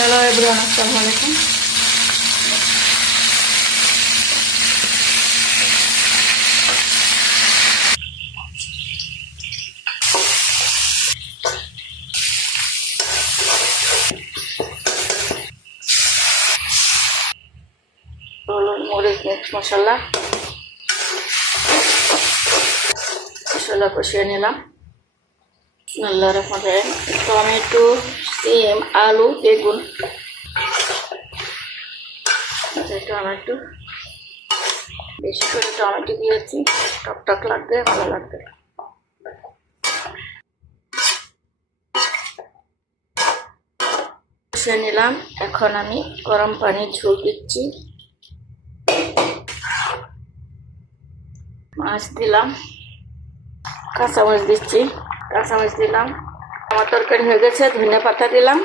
Hello everyone, আসসালামু আলাইকুম। হলুদ, মরিচ, মিক্স মশলা কষিয়ে নিলাম। বিসমিল্লাহির রহমানির রহিম। টমেটো, সিম, আলু, বেগুন, টমেটো বেশি করে টমেটো দিয়েছি, টক লাগবে, ভালো লাগবে। কষিয়ে নিলাম। এখন আমি গরম পানি ঝোল দিচ্ছি। মাছ দিলাম, কাঁচামরিচ দিচ্ছি, কাঁচামরিচ দিলাম। আমার তরকারি হয়ে গেছে, ধনিয়া পাতা দিলাম।